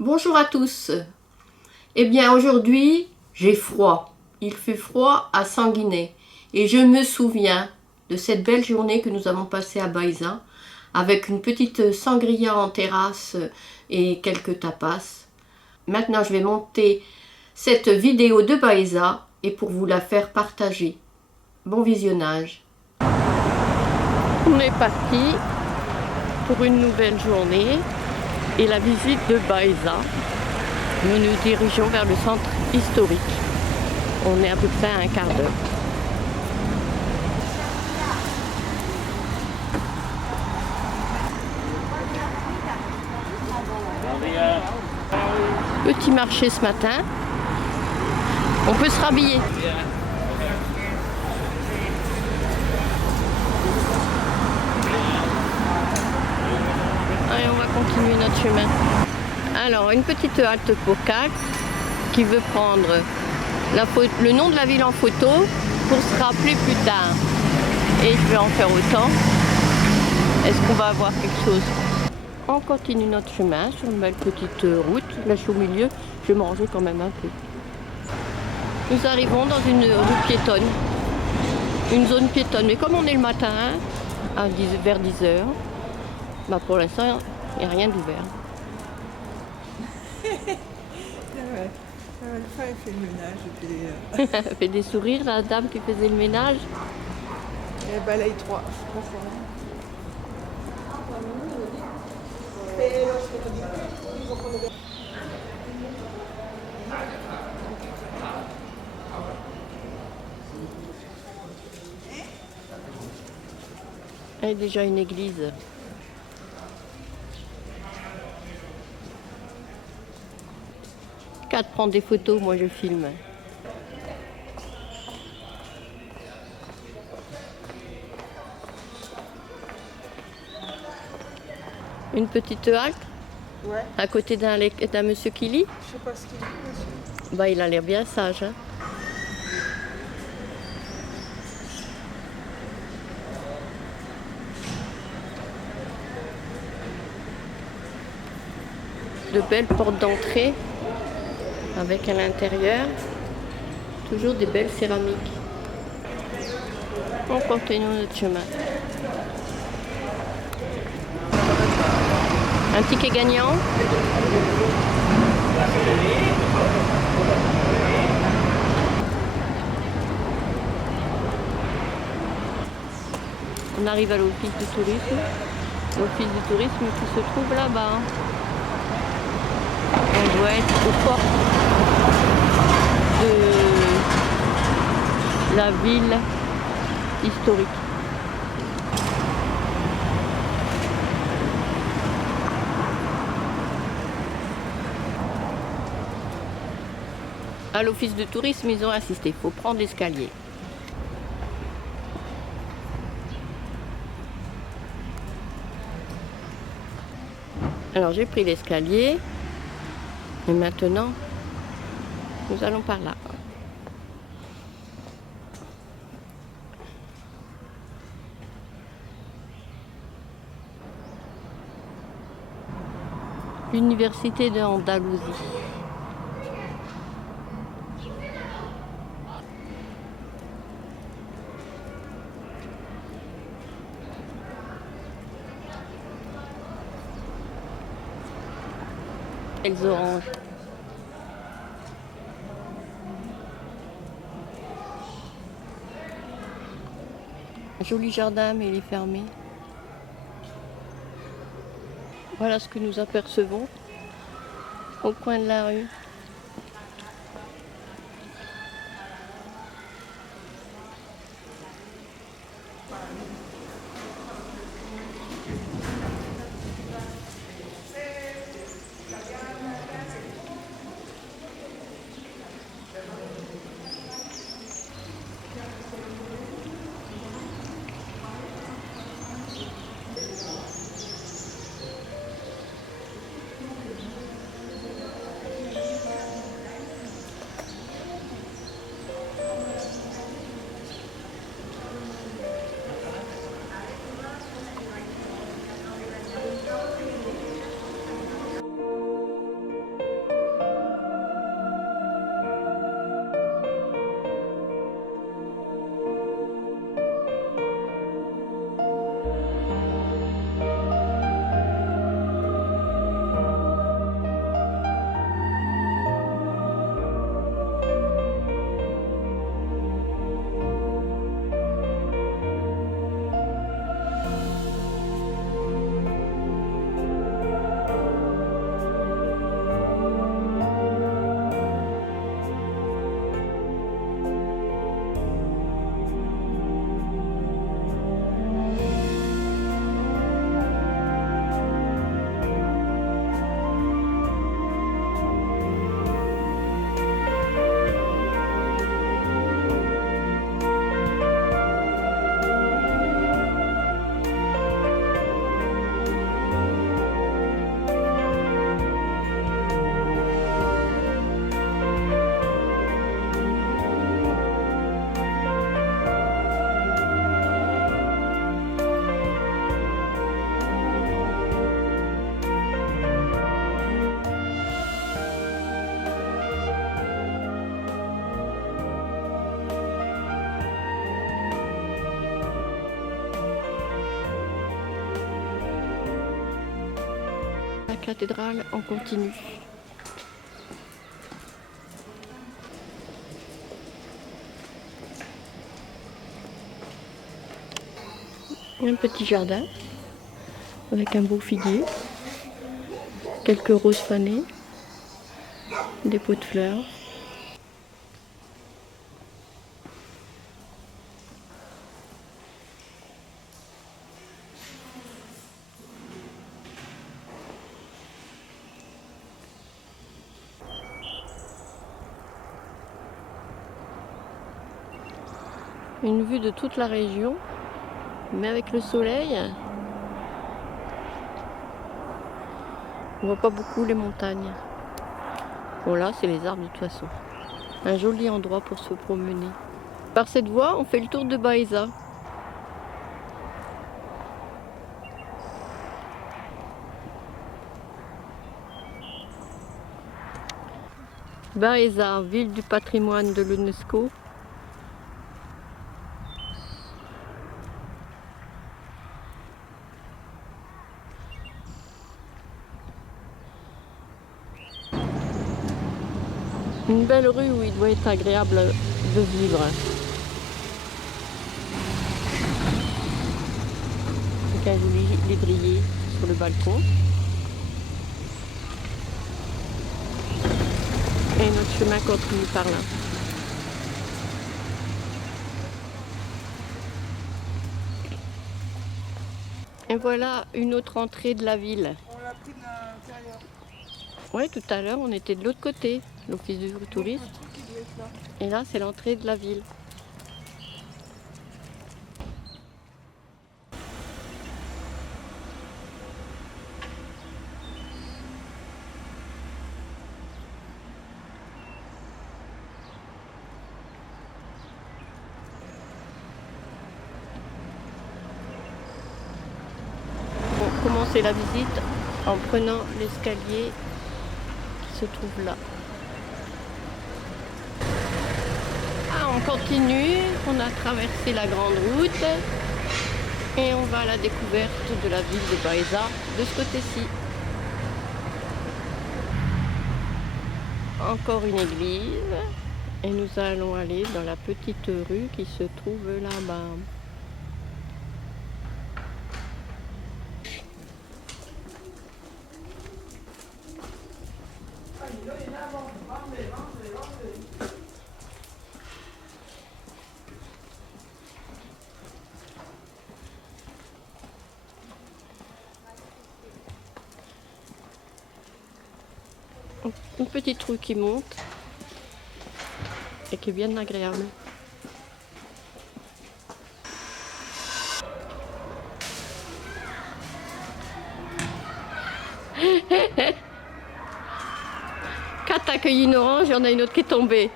Bonjour à tous. Eh bien aujourd'hui, j'ai froid. Il fait froid à Sanguinet. Et je me souviens de cette belle journée que nous avons passée à Baïsa, avec une petite sangria en terrasse et quelques tapas. Maintenant, je vais monter cette vidéo de Baïsa et pour vous la faire partager. Bon visionnage. On est parti pour une nouvelle journée et la visite de Baïsa. Nous nous dirigeons vers le centre historique. On est à peu près à un quart d'heure. Petit marché ce matin. On peut se rhabiller. Allez, on va continuer notre chemin. Alors, une petite halte pour CAC qui veut prendre le nom de la ville en photo pour se rappeler plus tard. Et je vais en faire autant. Est-ce qu'on va avoir quelque chose? On continue notre chemin sur une belle petite route. Là, je suis au milieu, je vais manger quand même un peu. Nous arrivons dans une rue piétonne, une zone piétonne. Mais comme on est le matin, vers 10h, bah pour l'instant, il n'y a rien d'ouvert. Elle fait le ménage. Elle fait des sourires, la dame qui faisait le ménage. Elle balaye 3. Il y a déjà une église. Kat prend des photos, moi je filme. Une petite halte, Ouais. à côté d'un monsieur qui lit. Je sais pas ce qu'il dit, monsieur. Bah, il a l'air bien sage. Hein. De belles portes d'entrée avec à l'intérieur toujours des belles céramiques. On continue notre chemin. Un ticket gagnant. On arrive à l'office du tourisme. L'office du tourisme qui se trouve là-bas. On doit être aux portes de la ville historique. À l'office de tourisme, ils ont insisté, il faut prendre l'escalier. Alors j'ai pris l'escalier et maintenant nous allons par là. L'université d'Andalousie. Les oranges. Un joli jardin, mais il est fermé. Voilà ce que nous apercevons au coin de la rue. la cathédrale en continu. Un petit jardin avec un beau figuier, quelques roses fanées, des pots de fleurs. Une vue de toute la région, mais avec le soleil, on voit pas beaucoup les montagnes. Bon là, c'est les arbres de toute façon. Un joli endroit pour se promener. Par cette voie, on fait le tour de Baeza. Baeza, ville du patrimoine de l'UNESCO. Une belle rue où il doit être agréable de vivre. Avec un joli lévrier sur le balcon. Et notre chemin continue par là. Et voilà une autre entrée de la ville. On l'a pris de l'intérieur. Oui, tout à l'heure on était de l'autre côté, l'office du tourisme. Le truc, il doit être là. Et là c'est l'entrée de la ville. On commence la visite en prenant l'escalier qui se trouve là. Ah, on continue, on a traversé la grande route et on va à la découverte de la ville de Baeza de ce côté-ci. Encore une église et nous allons aller dans la petite rue qui se trouve là-bas. Une petite rue qui monte et qui est bien agréable. Quand t'as cueilli une orange, il y en a une autre qui est tombée.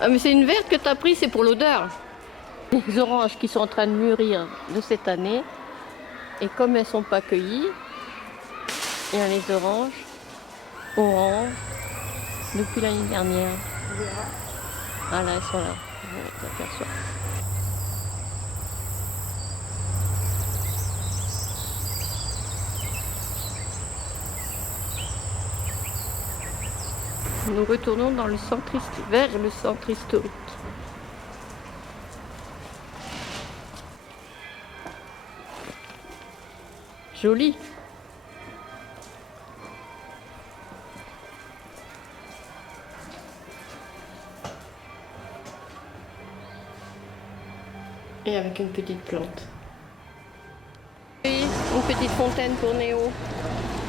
Ah, mais c'est une verte que t'as pris, c'est pour l'odeur. Les oranges qui sont en train de mûrir de cette année, et comme elles ne sont pas cueillies, il y a les oranges depuis l'année dernière. On verra. Ah là, elles sont là, on aperçoit. Nous retournons dans le vers le centre historique. Joli. Et avec une petite plante. Oui, une petite fontaine pour Néo.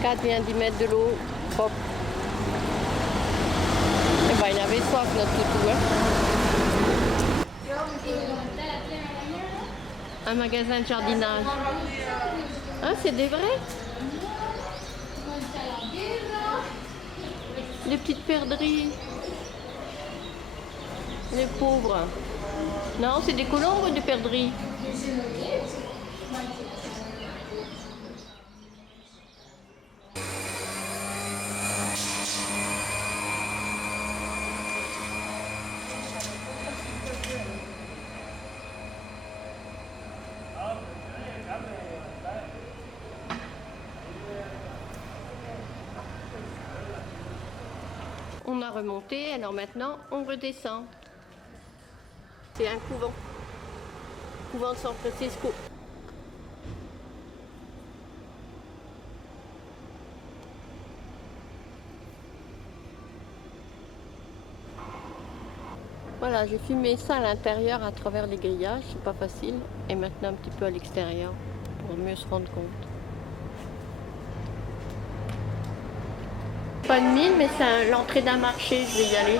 4 vient d'y mettre de l'eau propre. Et ben, il avait soif notre toutou. Un magasin de jardinage. Ah, c'est des vrais? Des petites perdrix. Les pauvres. Non, c'est des colombes ou des perdrix? On a remonté, alors maintenant on redescend. C'est un couvent. Couvent de San Francisco. Voilà, j'ai filmé ça à l'intérieur à travers les grillages, c'est pas facile. Et maintenant un petit peu à l'extérieur pour mieux se rendre compte. Pas une mine, mais c'est l'entrée d'un marché, je vais y aller.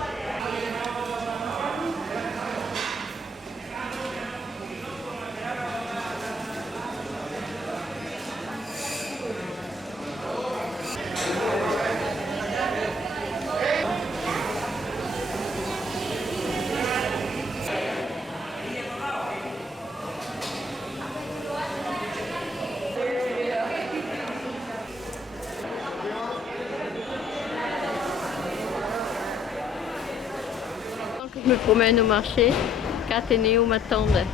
Je me promène au marché, Kat et Néo m'attendent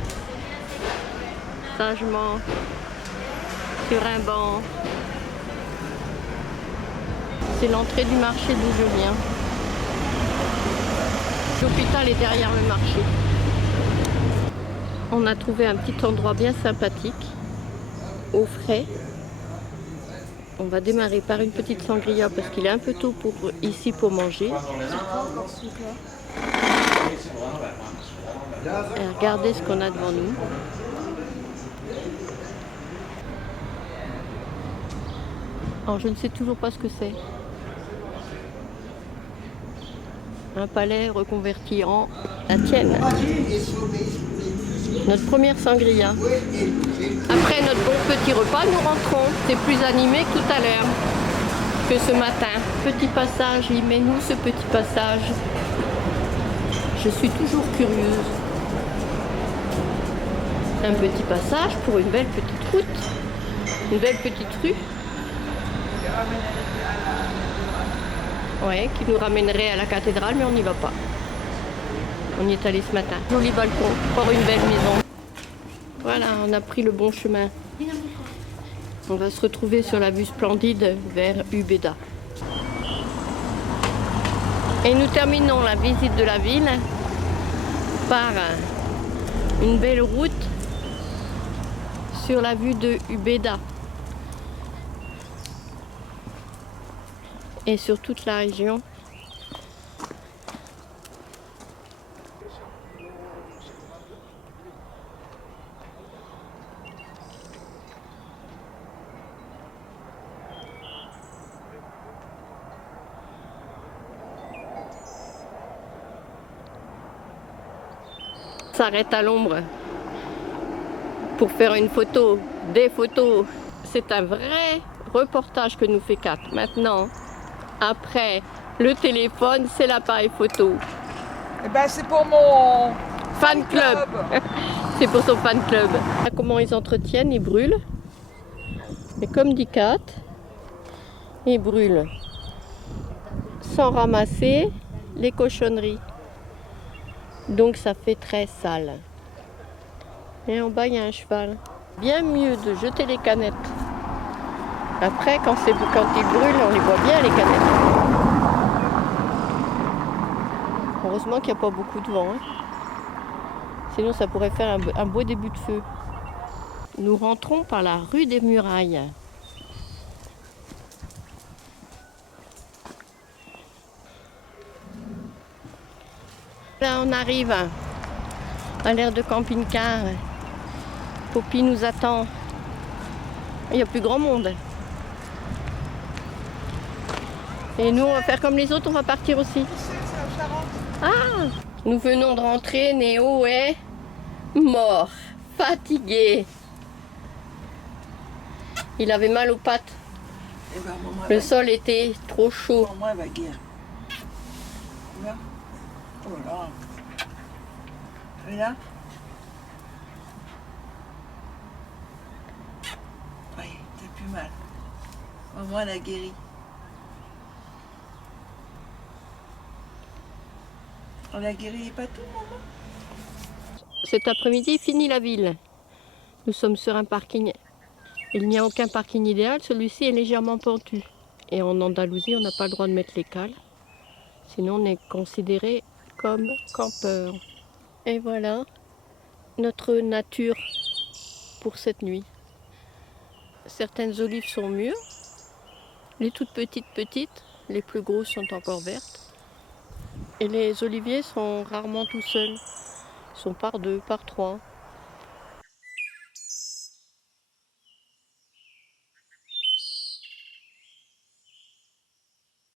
sagement sur un banc. C'est l'entrée du marché d'où je viens. L'hôpital est derrière le marché. On a trouvé un petit endroit bien sympathique, au frais. On va démarrer par une petite sangria parce qu'il est un peu tôt ici pour manger. Et regardez ce qu'on a devant nous. Alors je ne sais toujours pas ce que c'est. Un palais reconverti en la tienne. Notre première sangria. Après notre bon petit repas, nous rentrons. C'est plus animé que tout à l'heure, que ce matin. Petit passage, mais nous ce petit passage. Je suis toujours curieuse. Un petit passage pour une belle petite route, une belle petite rue. Ouais, qui nous ramènerait à la cathédrale, mais on n'y va pas. On y est allé ce matin. Joli balcon, encore une belle maison. Voilà, on a pris le bon chemin. On va se retrouver sur la vue splendide vers Ubeda. Et nous terminons la visite de la ville par une belle route sur la vue de Ubeda et sur toute la région. S'arrête à l'ombre pour faire une photo, des photos. C'est un vrai reportage que nous fait Kat. Maintenant, après le téléphone, c'est l'appareil photo. Eh ben, c'est pour mon Fan club. C'est pour son fan club. Comment ils entretiennent, ils brûlent. Et comme dit Kat, ils brûlent sans ramasser les cochonneries. Donc ça fait très sale. Et en bas, il y a un cheval. Bien mieux de jeter les canettes. Après, quand ils brûlent, on les voit bien, les canettes. Heureusement qu'il n'y a pas beaucoup de vent. Hein. Sinon, ça pourrait faire un beau début de feu. Nous rentrons par la rue des Murailles. Là, on arrive à l'aire de camping-car. Poppy nous attend. Il n'y a plus grand monde. Et nous, on va faire comme les autres, on va partir aussi. Ah! Nous venons de rentrer, Néo est mort, fatigué. Il avait mal aux pattes. Eh ben, maman, Le sol était trop chaud. maman, elle va guérir. Là. Oh là. Et là. Oui, t'as plus mal. Maman, elle a guéri. On a guéri pas tout, maman. Cet après-midi, fini la ville. Nous sommes sur un parking. Il n'y a aucun parking idéal, celui-ci est légèrement pentu. Et en Andalousie, on n'a pas le droit de mettre les cales. Sinon on est considéré comme campeur. Et voilà notre nature pour cette nuit. Certaines olives sont mûres, les toutes petites, les plus grosses sont encore vertes. Et les oliviers sont rarement tout seuls, ils sont par deux, par trois.